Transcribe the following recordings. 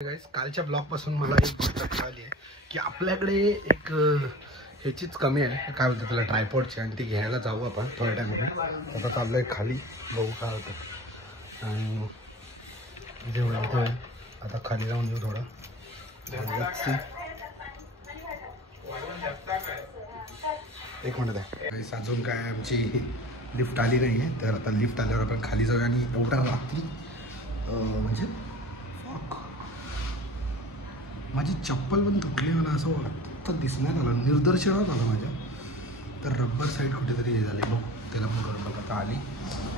Guys, कालच्या blog पासून मला एक गोष्ट कळाली आहे की आपल्याकडे एक ह्याचीच कमी आहे, काय बोलतात त्याला, ट्रायपॉडची, आणि ती घ्यायला जाऊ आपण थोड्या टायमाने. आता चाललोय खाली, बघू काय होतं. आणि जे होईल आता खाली जाऊन येऊ थोडं. एक मिनिट आहे, अजून काय आमची लिफ्ट आली नाही आहे, तर आता लिफ्ट आल्यावर आपण खाली जाऊया. आणि एवढा रात्री म्हणजे माझी चप्पल पण तुटली, मला असं वाटतं दिसण्यात आलं, निदर्शनात आलं माझ्या. तर रब्बर साईड कुठेतरी हे झाली, बघ त्याला बघ आता आली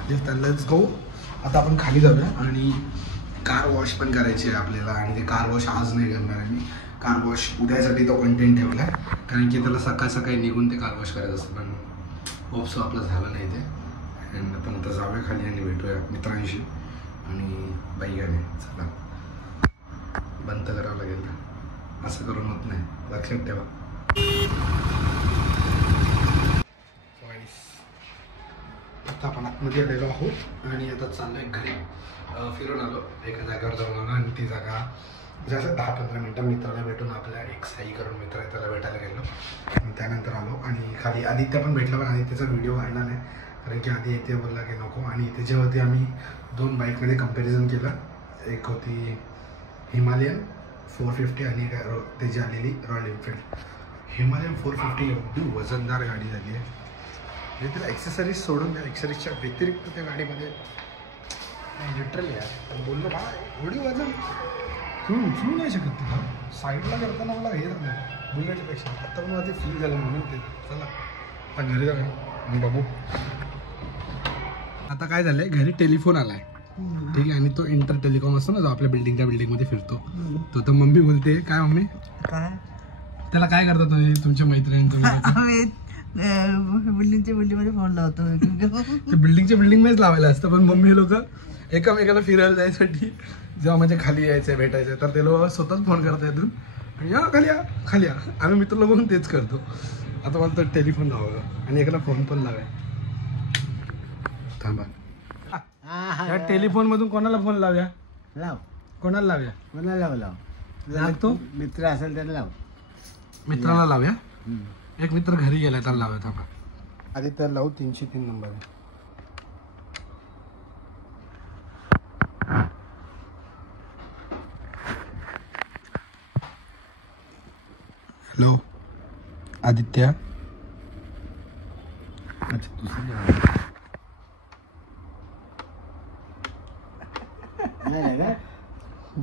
लिफ्ट. Let's go. आता आपण खाली जाऊया आणि कार वॉश पण करायची आहे आपल्याला. आणि ते कार वॉश आज नाही करणार आहे मी, कार वॉश उद्यासाठी तो कंटेंट ठेवला आहे, कारण की त्याला सकाळ सकाळी निघून ते कार वॉश करायचं असतं. पण होपसो आपलं झालं नाही ते. अँड आपण आता जाऊया खाली आणि भेटूया मित्रांशी आणि बाईकाने. चला, बंद करावं लागेल, असं करून होत नाही, लक्षात ठेवा. आता आपण आतमध्ये आलेलो आहोत आणि आता चाललोय घरी. फिरून आलो, एका जागेवर जाऊन आलो आणि ती जागा जसं 10-15 मिनटं मित्राला भेटून, आपल्या एक साई करून मित्र आहे त्याला भेटायला गेलो. आणि त्यानंतर आलो आणि खाली आदित्य पण भेटला, पण आदित्यचा व्हिडिओ आणला नाही कारण की आदित्य बोलला की नको. आणि त्याच्यावरती आम्ही 2 बाईकमध्ये कंपॅरिझन केलं. एक होती हिमालयन 450 आणि त्याची आलेली रॉयल एनफिल्ड. हिमालयन 450 एवढी वजनदार गाडी झाली आहे, म्हणजे तिला ॲक्सेसरीज सोडून द्या, ॲक्सेसरीजच्या व्यतिरिक्त त्या गाडीमध्ये लिटरली आहे बोललो बा एवढी वजन उचलू नाही शकत. तिला साईडला करताना मला हे झालं बुलेटपेक्षा. आत्ता पण मला ते फील झालं म्हणून ते. चला आता घरी जाऊया आणि बघू. आता काय झालं आहे, घरी टेलिफोन आला आहे, ठीक आहे, आणि तो इंटर टेलिकॉम असतो ना, जो आपल्या बिल्डिंगमध्ये फिरतो तो. तर मम्मी बोलते, काय मम्मी काय त्याला काय करता तुम्ही, तुमच्या मैत्रिणी तुम्ही? बिल्डिंगच्या बिल्डिंगमध्ये फोन लावतो. ते बिल्डिंगच्या बिल्डिंगमध्येच लावायला असतं, पण मम्मी लोक एकामेकाला फिरायला जायसाठी जेव्हा म्हणजे खाली यायचं भेटायचं तर ते लोक स्वतःच फोन करतात इथून आणि या खाली या खाली या. आम्ही मित्र लोक तेच करतो. आता मला तर टेलिफोन लावावं आणि एकाला फोन पण लावाय. थांबा, त्या टेलिफोन मधून कोणाला फोन लावूया? लाव, कोणाला लावूया? कोणाला लाव? लाव लागतो मित्र असेल त्याला लाव. मित्राला लावूया. एक मित्र घरी गेलाय त्याला लावूया. थांबा, आधी त्याला लावू. 303 नंबर आहे. हॅलो आदित्य. अच्छा दुसरी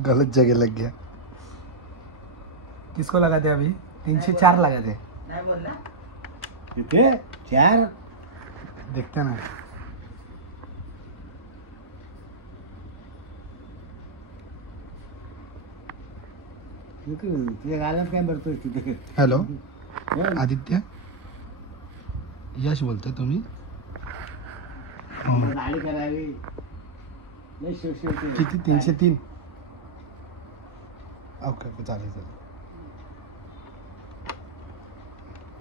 गलत जगह लग गया. किसको लगाते अभी? 304 लगाते. नाही बोलला इथे 4 देखते ना. तुझ्या गालात काय भरतोय तिथे? हॅलो आदित्य, यश बोलतोय तुम्ही? गाडी करावी. किती? 303. ओके ओके, चालेल चालेल.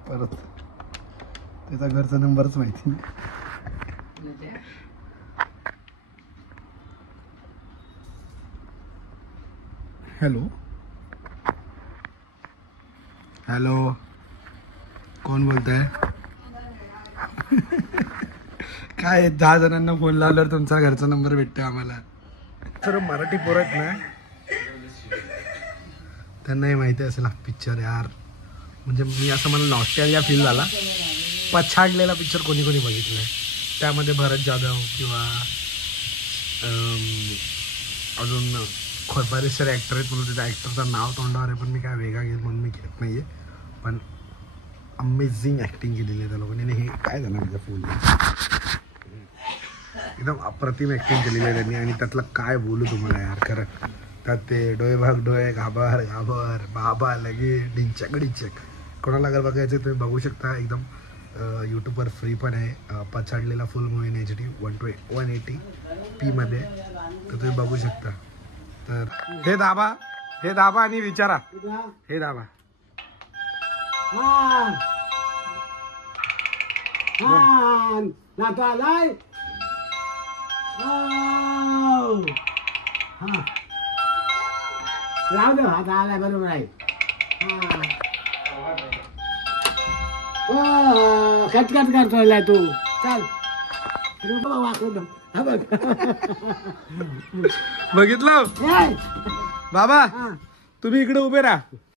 परत त्याचा घरचा नंबरच माहिती नाही. हॅलो हॅलो, कोण बोलतंय? काय 10 जणांना फोन लावल्यावर तुमचा घरचा नंबर भेटतोय आम्हाला. तर मराठी पोरं आहेत ना, त्यांनाही माहिती असेल हा पिक्चर यार. म्हणजे मी असं मला नॉस्टॅल्जिया फील झाला. पछाडलेला पिक्चर कोणी कोणी बघितलाय? त्यामध्ये भरत जाधव किंवा अजून बरेचसे ॲक्टर आहेत, म्हणून त्या ॲक्टरचं नाव तोंडावर आहे पण मी काय वेगळा घेत म्हणून मी घेत नाही आहे. पण अमेझिंग ॲक्टिंग केलेली आहे त्या लोकांनी. हे काय झालं माझ्या फुल एकदम अप्रतिम ॲक्टिंग केलेली आहे त्यांनी. आणि त्यातलं काय बोलू तुम्हाला यार, खरं त्यात ते डोळे भाग डोळे, घाबर घाबर, बाबा लगे, डिंचक डिंचक. कोणाला अगर बघायचं तुम्ही बघू शकता. एकदम यूट्यूबवर फ्री पण आहे. Pachhadlela full movie in HD 180p मध्ये, तर तुम्ही बघू शकता. तर हे दाबा आणि विचारा. हे दाबा. नातो आलाय. राहू दे आता आलाय बरोबर आहे कटकट करतोय तू चल वाकून हा बघ बघितलं ए, बाबा हा. तुम्ही इकडे उभे राहा